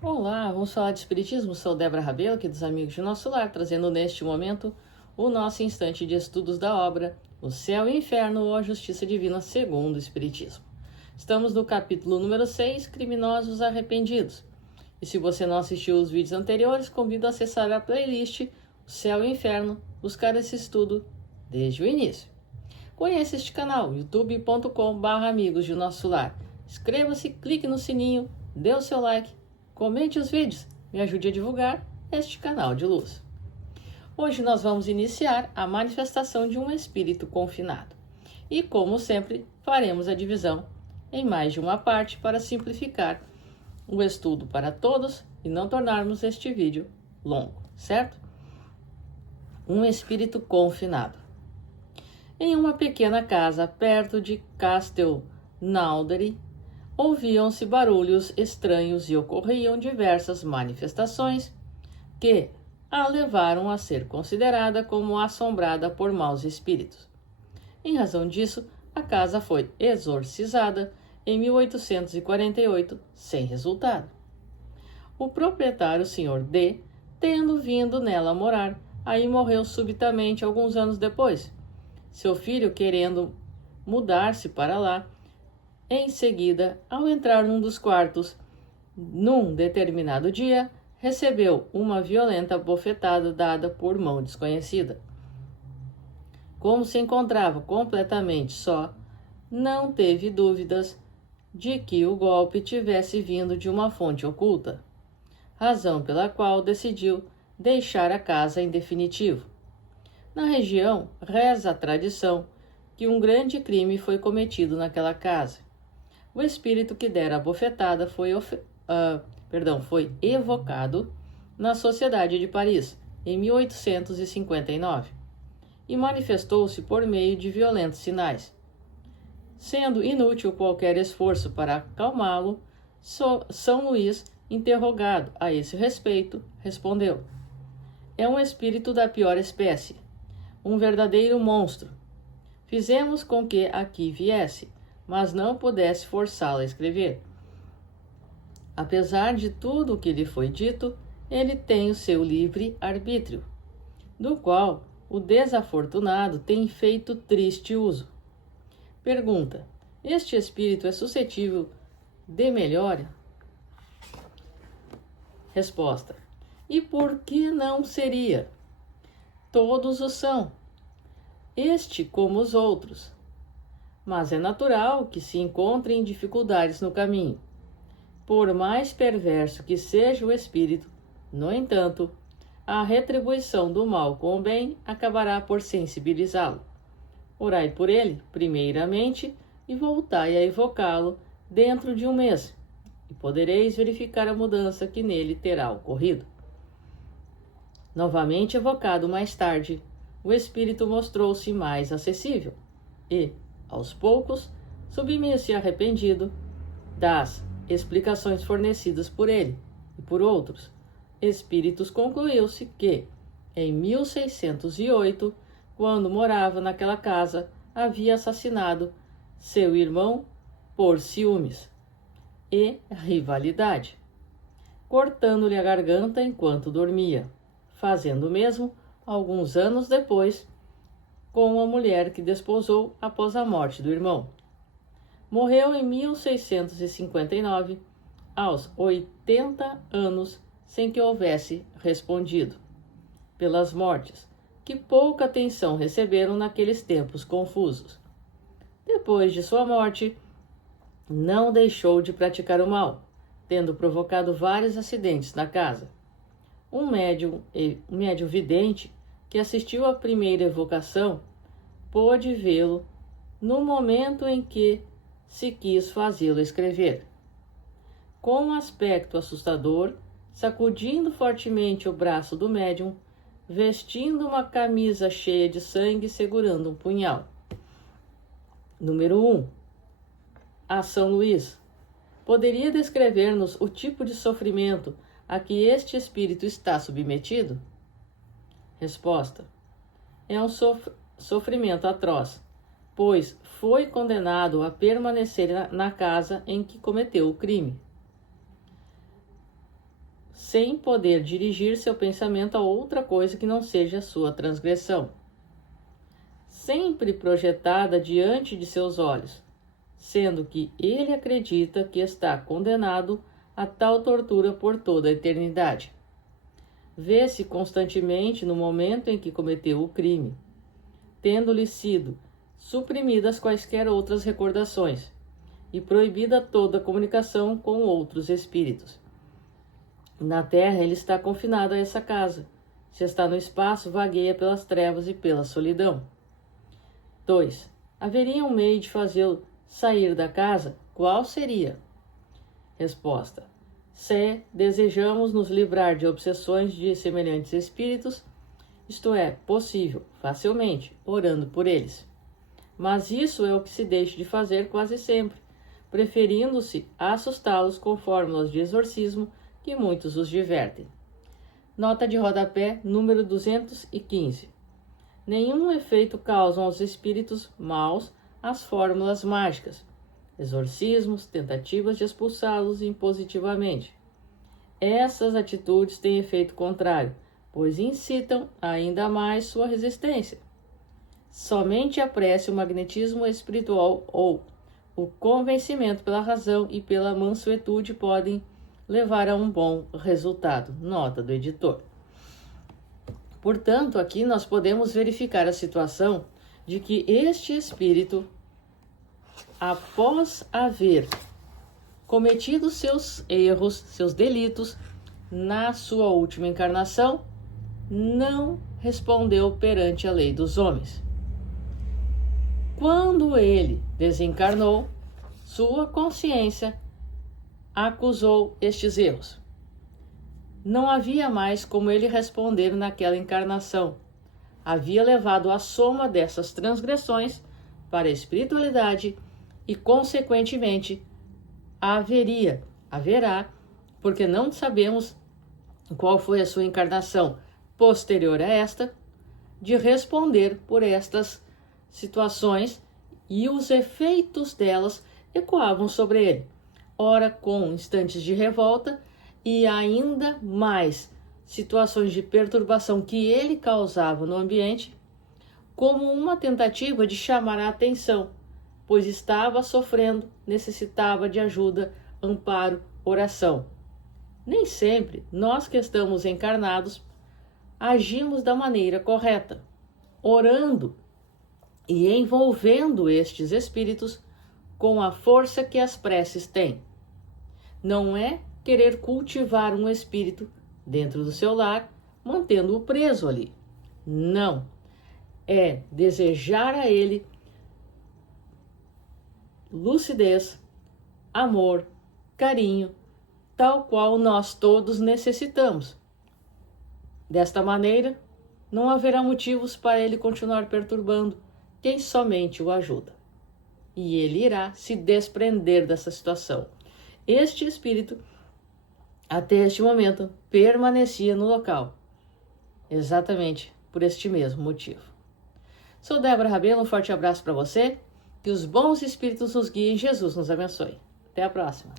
Olá, vamos falar de Espiritismo? Sou Débora Rabelo, aqui dos Amigos de Nosso Lar, trazendo neste momento o nosso instante de estudos da obra O Céu e o Inferno ou a Justiça Divina segundo o Espiritismo. Estamos no capítulo número 6, Criminosos Arrependidos. E se você não assistiu os vídeos anteriores, convido a acessar a playlist O Céu e o Inferno, buscar esse estudo desde o início. Conheça este canal, youtube.com/amigos de Nosso Lar. Inscreva-se, clique no sininho, dê o seu like, comente os vídeos, me ajude a divulgar este canal de luz. Hoje nós vamos iniciar a manifestação de um espírito confinado. E, como sempre, faremos a divisão em mais de uma parte para simplificar o estudo para todos e não tornarmos este vídeo longo, certo? Um espírito confinado. Em uma pequena casa perto de Castelnaudary, ouviam-se barulhos estranhos e ocorriam diversas manifestações que a levaram a ser considerada como assombrada por maus espíritos. Em razão disso, a casa foi exorcizada em 1848, sem resultado. O proprietário, Sr. D., tendo vindo nela morar, aí morreu subitamente alguns anos depois. Seu filho, querendo mudar-se para lá, em seguida, ao entrar num dos quartos, num determinado dia, recebeu uma violenta bofetada dada por mão desconhecida. Como se encontrava completamente só, não teve dúvidas de que o golpe tivesse vindo de uma fonte oculta, razão pela qual decidiu deixar a casa em definitivo. Na região, reza a tradição que um grande crime foi cometido naquela casa. O espírito que dera a bofetada foi evocado na Sociedade de Paris, em 1859, e manifestou-se por meio de violentos sinais. Sendo inútil qualquer esforço para acalmá-lo, São Luís, interrogado a esse respeito, respondeu: é um espírito da pior espécie, um verdadeiro monstro. Fizemos com que aqui viesse, mas não pudesse forçá-la a escrever. Apesar de tudo o que lhe foi dito, ele tem o seu livre arbítrio, do qual o desafortunado tem feito triste uso. Pergunta: este espírito é suscetível de melhora? Resposta: e por que não seria? Todos o são, este como os outros. Mas é natural que se encontrem dificuldades no caminho. Por mais perverso que seja o espírito, no entanto, a retribuição do mal com o bem acabará por sensibilizá-lo. Orai por ele, primeiramente, e voltai a evocá-lo dentro de um mês, e podereis verificar a mudança que nele terá ocorrido. Novamente evocado mais tarde, o espírito mostrou-se mais acessível e, aos poucos, submisso e arrependido das explicações fornecidas por ele e por outros espíritos, concluiu-se que, em 1608, quando morava naquela casa, havia assassinado seu irmão por ciúmes e rivalidade, cortando-lhe a garganta enquanto dormia, fazendo o mesmo alguns anos depois com a mulher que desposou após a morte do irmão. Morreu em 1659, aos 80 anos, sem que houvesse respondido pelas mortes, que pouca atenção receberam naqueles tempos confusos. Depois de sua morte, não deixou de praticar o mal, tendo provocado vários acidentes na casa. Um médium vidente que assistiu à primeira evocação pôde vê-lo no momento em que se quis fazê-lo escrever. Com um aspecto assustador, sacudindo fortemente o braço do médium, vestindo uma camisa cheia de sangue e segurando um punhal. Número 1. A São Luís. Poderia descrever-nos o tipo de sofrimento a que este espírito está submetido? Resposta: é um sofrimento atroz, pois foi condenado a permanecer na casa em que cometeu o crime. sem poder dirigir seu pensamento a outra coisa que não seja sua transgressão, sempre projetada diante de seus olhos, sendo que ele acredita que está condenado a tal tortura por toda a eternidade. Vê-se constantemente no momento em que cometeu o crime, tendo-lhe sido suprimidas quaisquer outras recordações e proibida toda comunicação com outros espíritos. Na Terra ele está confinado a essa casa. Se está no espaço, vagueia pelas trevas e pela solidão. 2. Haveria um meio de fazê-lo sair da casa? Qual seria? Resposta: se desejamos nos livrar de obsessões de semelhantes espíritos, isto é possível, facilmente, orando por eles. Mas isso é o que se deixa de fazer quase sempre, preferindo-se assustá-los com fórmulas de exorcismo que muitos os divertem. Nota de rodapé número 215. Nenhum efeito causam aos espíritos maus as fórmulas mágicas, exorcismos, tentativas de expulsá-los impositivamente. Essas atitudes têm efeito contrário, pois incitam ainda mais sua resistência. Somente a prece, o magnetismo espiritual ou o convencimento pela razão e pela mansuetude podem levar a um bom resultado. Nota do editor. Portanto, aqui nós podemos verificar a situação de que este espírito, após haver cometido seus erros, seus delitos, na sua última encarnação, não respondeu perante a lei dos homens. Quando ele desencarnou, sua consciência acusou estes erros. Não havia mais como ele responder naquela encarnação. Havia levado a soma dessas transgressões para a espiritualidade e, consequentemente, haverá, porque não sabemos qual foi a sua encarnação posterior a esta, de responder por estas situações, e os efeitos delas ecoavam sobre ele, ora com instantes de revolta e ainda mais situações de perturbação que ele causava no ambiente, como uma tentativa de chamar a atenção, pois estava sofrendo, necessitava de ajuda, amparo, oração. Nem sempre nós que estamos encarnados agimos da maneira correta, orando e envolvendo estes espíritos com a força que as preces têm. Não é querer cultivar um espírito dentro do seu lar, mantendo-o preso ali. Não. É desejar a ele lucidez, amor, carinho, tal qual nós todos necessitamos. Desta maneira, não haverá motivos para ele continuar perturbando quem somente o ajuda. E ele irá se desprender dessa situação. Este espírito, até este momento, permanecia no local, exatamente por este mesmo motivo. Sou Débora Rabelo, um forte abraço para você, que os bons espíritos nos guiem, Jesus nos abençoe. Até a próxima.